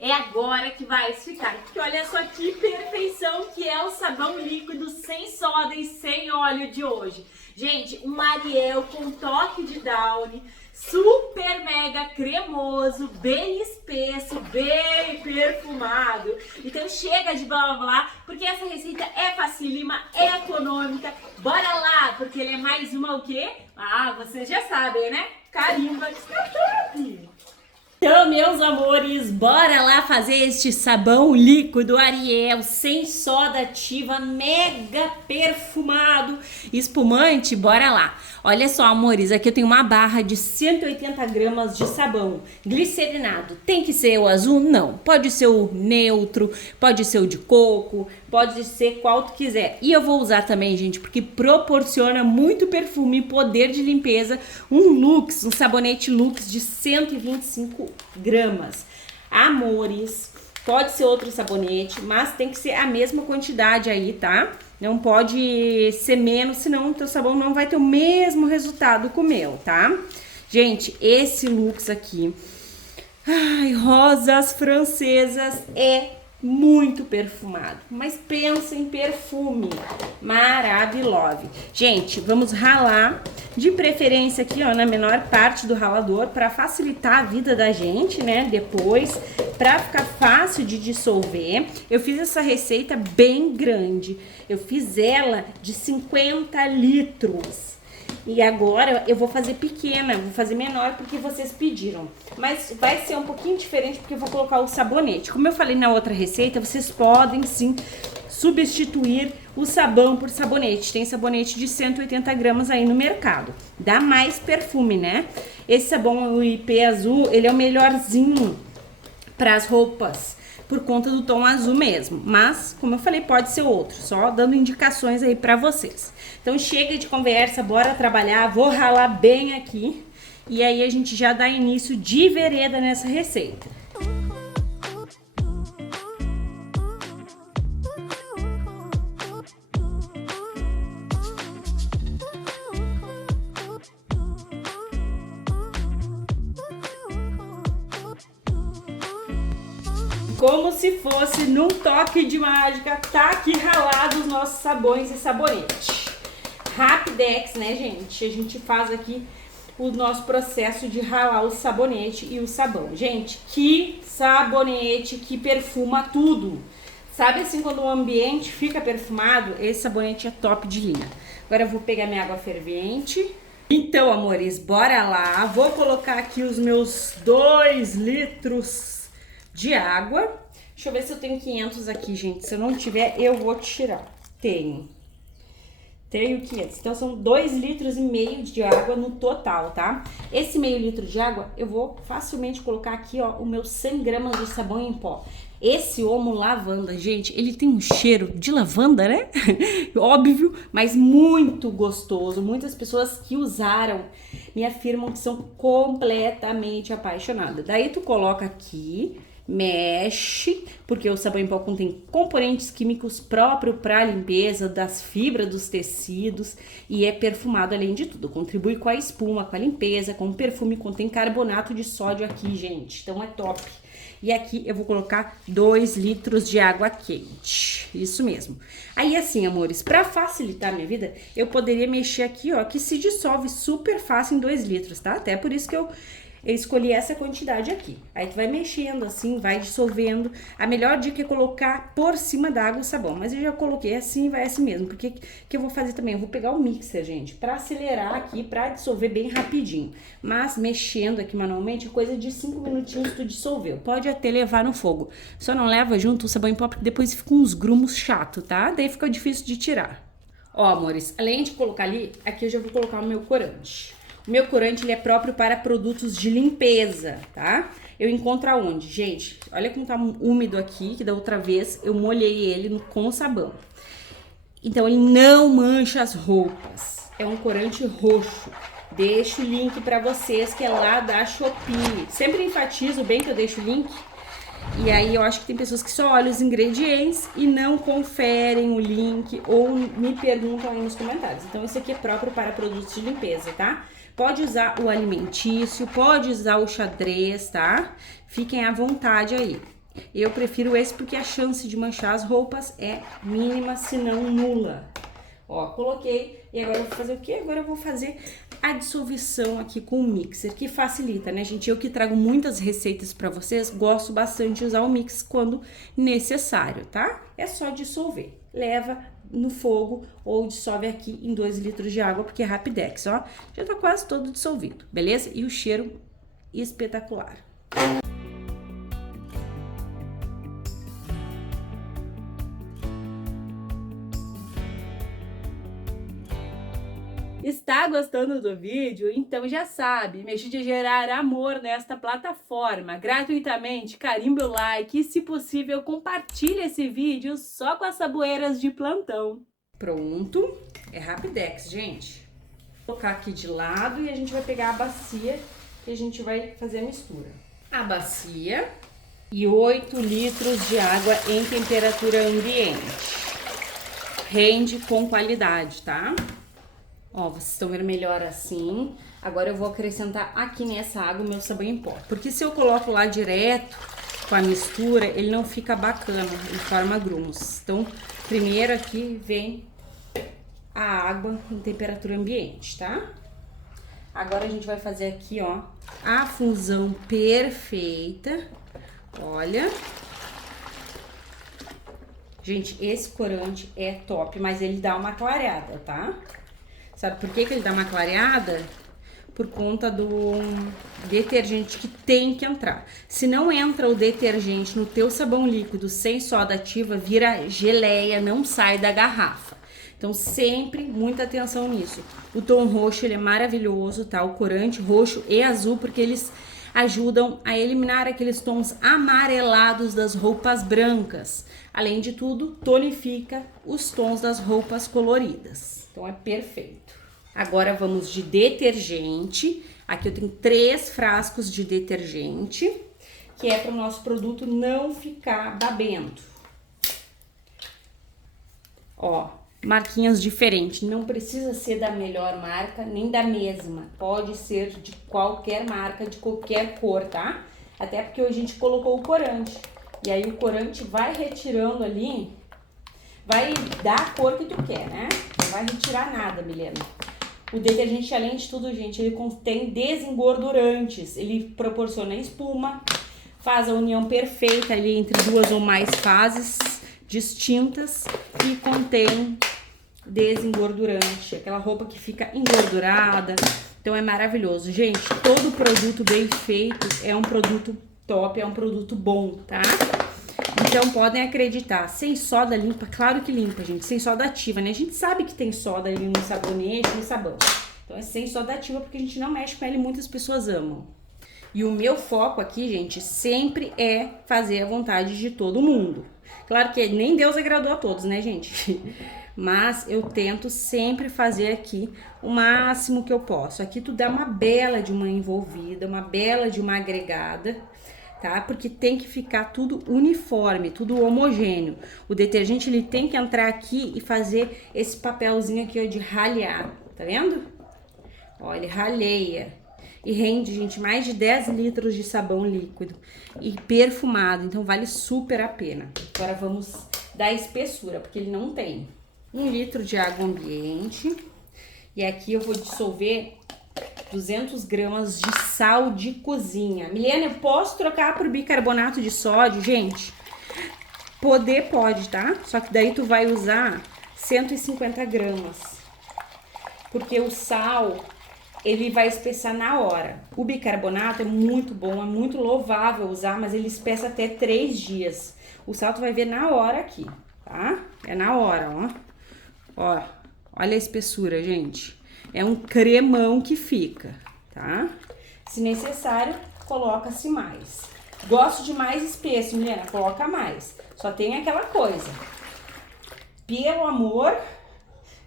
É agora que vai ficar. Porque olha só que perfeição que é o sabão líquido sem soda e sem óleo de hoje. Gente, um Ariel com toque de Downy, super mega cremoso, bem espesso, bem perfumado. Então chega de blá blá blá, porque essa receita é facílima, é econômica. Bora lá, porque ele é mais uma o quê? Ah, vocês já sabem, né? Carimba Startup! Então, meus amores, bora lá fazer este sabão líquido Ariel sem soda ativa, mega perfumado, espumante, bora lá. Olha só, amores, aqui eu tenho uma barra de 180 gramas de sabão glicerinado. Tem que ser o azul? Não. Pode ser o neutro, pode ser o de coco, pode ser qual tu quiser. E eu vou usar também, gente, porque proporciona muito perfume e poder de limpeza, um sabonete Lux de 125 gramas. Amores, pode ser outro sabonete, mas tem que ser a mesma quantidade aí, tá? Não pode ser menos, senão o teu sabão não vai ter o mesmo resultado que o meu, tá? Gente, esse Lux aqui, ai, rosas francesas, é muito perfumado, mas pensa em perfume maravilhoso. Gente, vamos ralar, de preferência aqui, ó, na menor parte do ralador, para facilitar a vida da gente, né, depois, para ficar fácil de dissolver. Eu fiz essa receita bem grande, eu fiz ela de 50 litros. E agora eu vou fazer pequena, vou fazer menor porque vocês pediram. Mas vai ser um pouquinho diferente porque eu vou colocar o sabonete. Como eu falei na outra receita, vocês podem sim substituir o sabão por sabonete. Tem sabonete de 180 gramas aí no mercado. Dá mais perfume, né? Esse sabão, o IP azul, ele é o melhorzinho para as roupas, por conta do tom azul mesmo. Mas, como eu falei, pode ser outro. Só dando indicações aí pra vocês. Então, chega de conversa, bora trabalhar. Vou ralar bem aqui. E aí, a gente já dá início de vereda nessa receita. Como se fosse num toque de mágica, tá aqui ralado os nossos sabões e sabonete. Rapidex, né, gente? A gente faz aqui o nosso processo de ralar o sabonete e o sabão. Gente, que sabonete que perfuma tudo. Sabe assim, quando o ambiente fica perfumado, esse sabonete é top de linha. Agora eu vou pegar minha água fervente. Então, amores, bora lá. Vou colocar aqui os meus 2 litros de água. Deixa eu ver se eu tenho 500 aqui, gente. Se eu não tiver, eu vou tirar. Tenho 500. Então, são 2,5 litros de água no total, tá? Esse meio litro de água, eu vou facilmente colocar aqui, ó, o meu 100 gramas de sabão em pó. Esse Omo Lavanda, gente, ele tem um cheiro de lavanda, né? Óbvio, mas muito gostoso. Muitas pessoas que usaram me afirmam que são completamente apaixonadas. Daí, tu coloca aqui, mexe, porque o sabão em pó contém componentes químicos próprios para a limpeza das fibras dos tecidos e é perfumado além de tudo. Contribui com a espuma, com a limpeza, com o perfume, contém carbonato de sódio aqui, gente. Então é top. E aqui eu vou colocar 2 litros de água quente. Isso mesmo. Aí assim, amores, para facilitar a minha vida, eu poderia mexer aqui, ó, que se dissolve super fácil em 2 litros, tá? Até por isso que eu escolhi essa quantidade aqui. Aí tu vai mexendo assim, vai dissolvendo. A melhor dica é colocar por cima da água o sabão. Mas eu já coloquei assim, vai assim mesmo. Porque que eu vou fazer também? Eu vou pegar o mixer, gente, pra acelerar aqui, pra dissolver bem rapidinho. Mas mexendo aqui manualmente, coisa de 5 minutinhos tu dissolveu. Pode até levar no fogo. Só não leva junto o sabão em pó, porque depois fica uns grumos chato, tá? Daí fica difícil de tirar. Ó, amores, além de colocar ali, aqui eu já vou colocar o meu corante. O meu corante, ele é próprio para produtos de limpeza, tá? Eu encontro aonde? Gente, olha como tá úmido aqui, que da outra vez eu molhei ele com sabão. Então, ele não mancha as roupas. É um corante roxo. Deixo o link para vocês, que é lá da Shopee. Sempre enfatizo bem que eu deixo o link. E aí, eu acho que tem pessoas que só olham os ingredientes e não conferem o link ou me perguntam aí nos comentários. Então, esse aqui é próprio para produtos de limpeza, tá? Pode usar o alimentício, pode usar o xadrez, tá? Fiquem à vontade aí. Eu prefiro esse porque a chance de manchar as roupas é mínima, se não nula. Ó, coloquei e agora eu vou fazer o quê? Agora eu vou fazer a dissolução aqui com o mixer, que facilita, né, gente? Eu que trago muitas receitas pra vocês, gosto bastante de usar o mix quando necessário, tá? É só dissolver. Leva no fogo ou dissolve aqui em 2 litros de água, porque é Rapidex, ó. Já tá quase todo dissolvido, beleza? E o cheiro espetacular. Está gostando do vídeo? Então já sabe, me ajude a gerar amor nesta plataforma. Gratuitamente, carimbe o like e, se possível, compartilhe esse vídeo só com as saboeiras de plantão. Pronto, é Rapidex, gente. Vou colocar aqui de lado e a gente vai pegar a bacia que a gente vai fazer a mistura. A bacia e 8 litros de água em temperatura ambiente. Rende com qualidade, tá? Ó, vocês estão vendo melhor assim. Agora eu vou acrescentar aqui nessa água o meu sabão em pó. Porque se eu coloco lá direto com a mistura, ele não fica bacana, ele forma grumos. Então, primeiro aqui vem a água em temperatura ambiente, tá? Agora a gente vai fazer aqui, ó, a fusão perfeita. Olha. Gente, esse corante é top, mas ele dá uma clareada, tá? Sabe por que ele dá uma clareada? Por conta do detergente que tem que entrar. Se não entra o detergente no teu sabão líquido sem soda ativa, vira geleia, não sai da garrafa. Então, sempre muita atenção nisso. O tom roxo, ele é maravilhoso, tá? O corante roxo e azul, porque eles ajudam a eliminar aqueles tons amarelados das roupas brancas. Além de tudo, tonifica os tons das roupas coloridas. Então, é perfeito. Agora, vamos de detergente. Aqui eu tenho 3 frascos de detergente, que é para o nosso produto não ficar babento. Ó, marquinhas diferentes. Não precisa ser da melhor marca, nem da mesma. Pode ser de qualquer marca, de qualquer cor, tá? Até porque hoje a gente colocou o corante. E aí o corante vai retirando ali, vai dar a cor que tu quer, né? Não vai retirar nada, Milena. O detergente, além de tudo, gente, ele contém desengordurantes. Ele proporciona espuma, faz a união perfeita ali entre 2 ou mais fases distintas e contém desengordurante, aquela roupa que fica engordurada. Então é maravilhoso. Gente, todo produto bem feito é um produto top, é um produto bom, tá? Então podem acreditar, sem soda limpa, claro que limpa, gente, sem soda ativa, né? A gente sabe que tem soda ali no sabonete, no sabão. Então é sem soda ativa porque a gente não mexe com ela e muitas pessoas amam. E o meu foco aqui, gente, sempre é fazer a vontade de todo mundo. Claro que nem Deus agradou a todos, né, gente? Mas eu tento sempre fazer aqui o máximo que eu posso. Aqui tu dá uma bela de uma envolvida, uma bela de uma agregada, tá? Porque tem que ficar tudo uniforme, tudo homogêneo. O detergente, ele tem que entrar aqui e fazer esse papelzinho aqui, ó, de ralhar, tá vendo? Ó, ele ralheia. E rende, gente, mais de 10 litros de sabão líquido e perfumado, então vale super a pena. Agora vamos dar espessura, porque ele não tem. 1 litro de água ambiente. E aqui eu vou dissolver 200 gramas de sal de cozinha. Milena, eu posso trocar por bicarbonato de sódio, gente? Poder pode, tá? Só que daí tu vai usar 150 gramas. Porque o sal, ele vai espessar na hora. O bicarbonato é muito bom, é muito louvável usar, mas ele espessa até 3 dias. O sal tu vai ver na hora aqui, tá? É na hora, ó. Ó, olha a espessura, gente. É um cremão que fica, tá? Se necessário, coloca-se mais. Gosto de mais espesso, Milena, coloca mais. Só tem aquela coisa. Pelo amor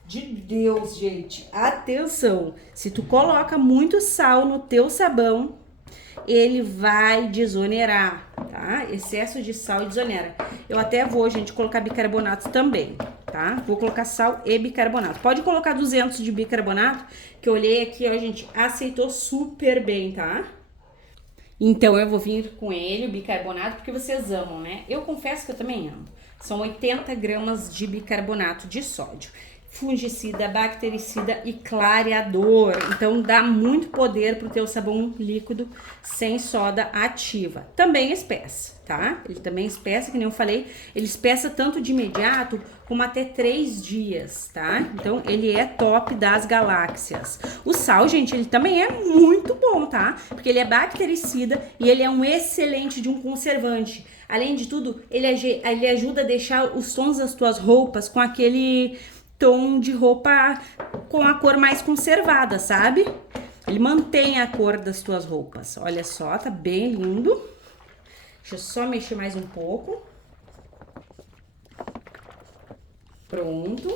de Deus, gente, atenção. Se tu coloca muito sal no teu sabão, ele vai desonerar, tá? Excesso de sal desonera. Eu até vou, gente, colocar bicarbonato também, tá? Vou colocar sal e bicarbonato. Pode colocar 200 de bicarbonato, que eu olhei aqui, ó, gente, aceitou super bem, tá? Então eu vou vir com ele, o bicarbonato, porque vocês amam, né? Eu confesso que eu também amo. São 80 gramas de bicarbonato de sódio. Fungicida, bactericida e clareador. Então dá muito poder pro teu sabão líquido sem soda ativa. Também espessa, tá? Ele também espessa, que nem eu falei, ele espessa tanto de imediato como até 3 dias, tá? Então ele é top das galáxias. O sal, gente, ele também é muito bom, tá? Porque ele é bactericida e ele é um excelente de um conservante. Além de tudo, ele ajuda a deixar os tons das tuas roupas com aquele tom de roupa com a cor mais conservada, sabe? Ele mantém a cor das tuas roupas. Olha só, tá bem lindo. Deixa eu só mexer mais um pouco. Pronto.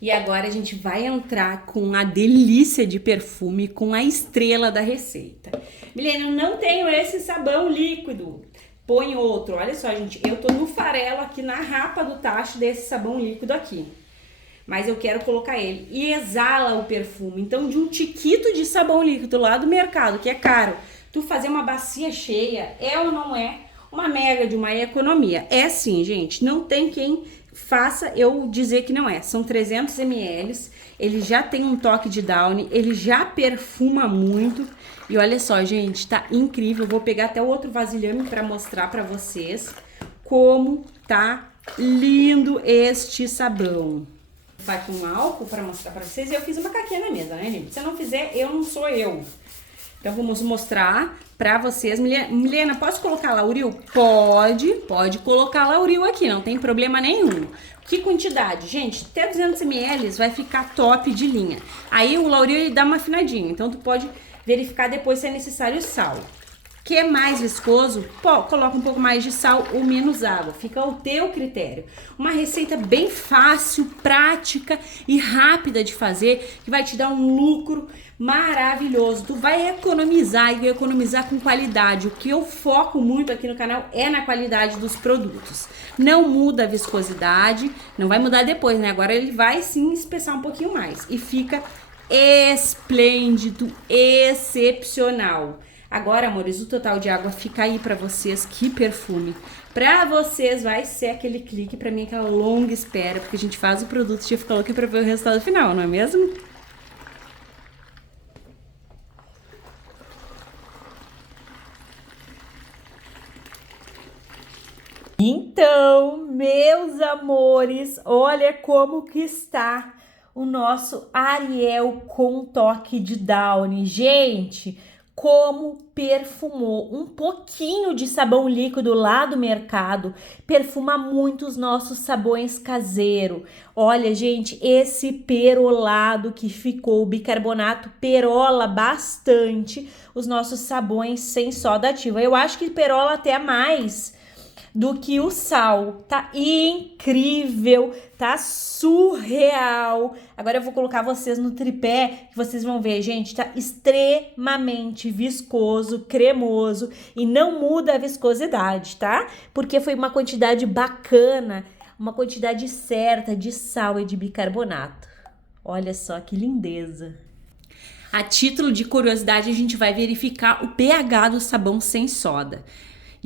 E agora a gente vai entrar com a delícia de perfume, com a estrela da receita. Milena, não tenho esse sabão líquido. Põe outro. Olha só, gente, eu tô no farelo aqui na rapa do tacho desse sabão líquido aqui. Mas eu quero colocar ele. E exala o perfume. Então, de um tiquito de sabão líquido lá do mercado, que é caro, tu fazer uma bacia cheia, é ou não é uma mega de uma economia? É sim, gente. Não tem quem faça eu dizer que não é. São 300 ml. Ele já tem um toque de Downy. Ele já perfuma muito. E olha só, gente, tá incrível. Eu vou pegar até o outro vasilhame pra mostrar pra vocês como tá lindo este sabão. Vai com álcool para mostrar para vocês. E eu fiz uma caquinha na mesa, né, gente? Se eu não fizer, eu não sou eu. Então, vamos mostrar para vocês. Milena, posso colocar lauril? Pode colocar lauril aqui, não tem problema nenhum. Que quantidade? Gente, até 200 ml vai ficar top de linha. Aí, o lauril, ele dá uma afinadinha. Então, tu pode verificar depois se é necessário sal. Que é mais viscoso, coloca um pouco mais de sal ou menos água, fica ao teu critério. Uma receita bem fácil, prática e rápida de fazer, que vai te dar um lucro maravilhoso. Tu vai economizar e vai economizar com qualidade. O que eu foco muito aqui no canal é na qualidade dos produtos. Não muda a viscosidade, não vai mudar depois, né? Agora ele vai sim espessar um pouquinho mais e fica esplêndido, excepcional. Agora, amores, o total de água fica aí pra vocês. Que perfume. Pra vocês vai ser aquele clique, pra mim aquela longa espera, porque a gente faz o produto e já fica louca pra ver o resultado final, não é mesmo? Então, meus amores, olha como que está o nosso Ariel com toque de Downy. Gente, como perfumou. Um pouquinho de sabão líquido lá do mercado perfuma muito os nossos sabões caseiros. Olha, gente, esse perolado que ficou, o bicarbonato perola bastante os nossos sabões sem soda ativa. Eu acho que perola até mais do que o sal. Tá incrível, tá surreal. Agora eu vou colocar vocês no tripé, que vocês vão ver, gente, tá extremamente viscoso, cremoso e não muda a viscosidade, tá? Porque foi uma quantidade bacana, uma quantidade certa de sal e de bicarbonato. Olha só que lindeza. A título de curiosidade, a gente vai verificar o pH do sabão sem soda.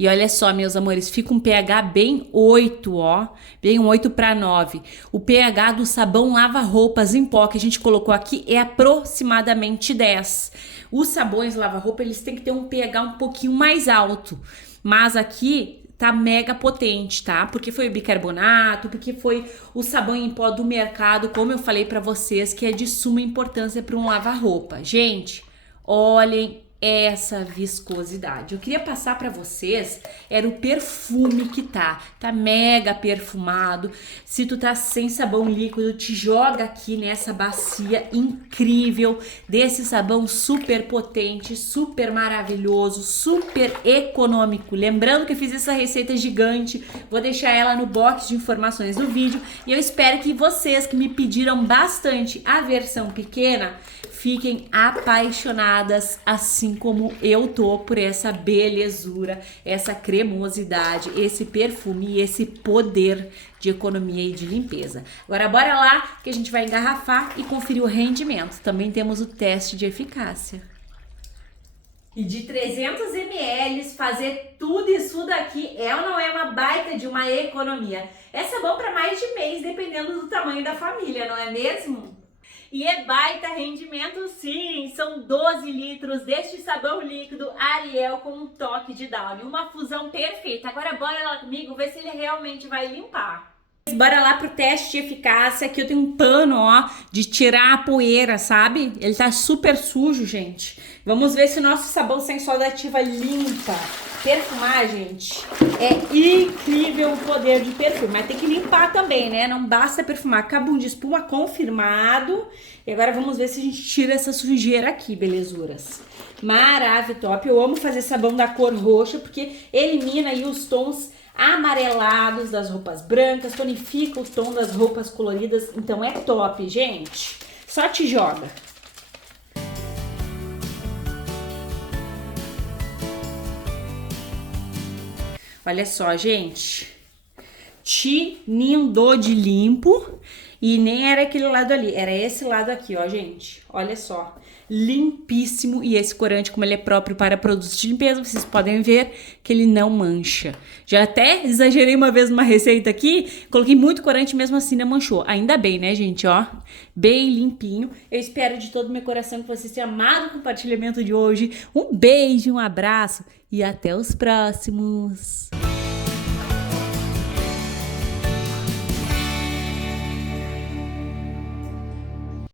E olha só, meus amores, fica um pH bem 8, ó. Bem um 8 para 9. O pH do sabão lava-roupas em pó que a gente colocou aqui é aproximadamente 10. Os sabões lava-roupa, eles têm que ter um pH um pouquinho mais alto. Mas aqui tá mega potente, tá? Porque foi o bicarbonato, porque foi o sabão em pó do mercado, como eu falei pra vocês, que é de suma importância para um lava-roupa. Gente, olhem essa viscosidade. Eu queria passar para vocês, era o perfume que tá mega perfumado. Se tu tá sem sabão líquido, te joga aqui nessa bacia incrível desse sabão super potente, super maravilhoso, super econômico. Lembrando que eu fiz essa receita gigante, vou deixar ela no box de informações do vídeo e eu espero que vocês que me pediram bastante a versão pequena fiquem apaixonadas, assim como eu tô por essa belezura, essa cremosidade, esse perfume e esse poder de economia e de limpeza. Agora bora lá que a gente vai engarrafar e conferir o rendimento. Também temos o teste de eficácia. E de 300 ml, fazer tudo isso daqui é ou não é uma baita de uma economia? É sabão para mais de mês, dependendo do tamanho da família, não é mesmo? E é baita rendimento sim, são 12 litros deste sabão líquido Ariel com um toque de Downy, uma fusão perfeita. Agora bora lá comigo ver se ele realmente vai limpar. Bora lá pro teste de eficácia. Aqui eu tenho um pano, ó, de tirar a poeira, sabe? Ele tá super sujo, gente. Vamos ver se o nosso sabão sem soda ativa limpa. Perfumar, gente, é incrível o poder de perfume, mas tem que limpar também, né? Não basta perfumar. Cabum de espuma confirmado. E agora vamos ver se a gente tira essa sujeira aqui, belezuras. Maravilhoso. Eu amo fazer sabão da cor roxa, porque elimina aí os tons amarelados das roupas brancas, tonifica o tom das roupas coloridas, então é top, gente. Só te joga. Olha só, gente. Tinindo de limpo. E nem era aquele lado ali, era esse lado aqui, ó, gente. Olha só. Limpíssimo, e esse corante, como ele é próprio para produtos de limpeza, vocês podem ver que ele não mancha. Já até exagerei uma vez numa receita aqui, coloquei muito corante, mesmo assim não manchou. Ainda bem, né, gente, ó, bem limpinho. Eu espero de todo o meu coração que vocês tenham amado o compartilhamento de hoje. Um beijo, um abraço e até os próximos.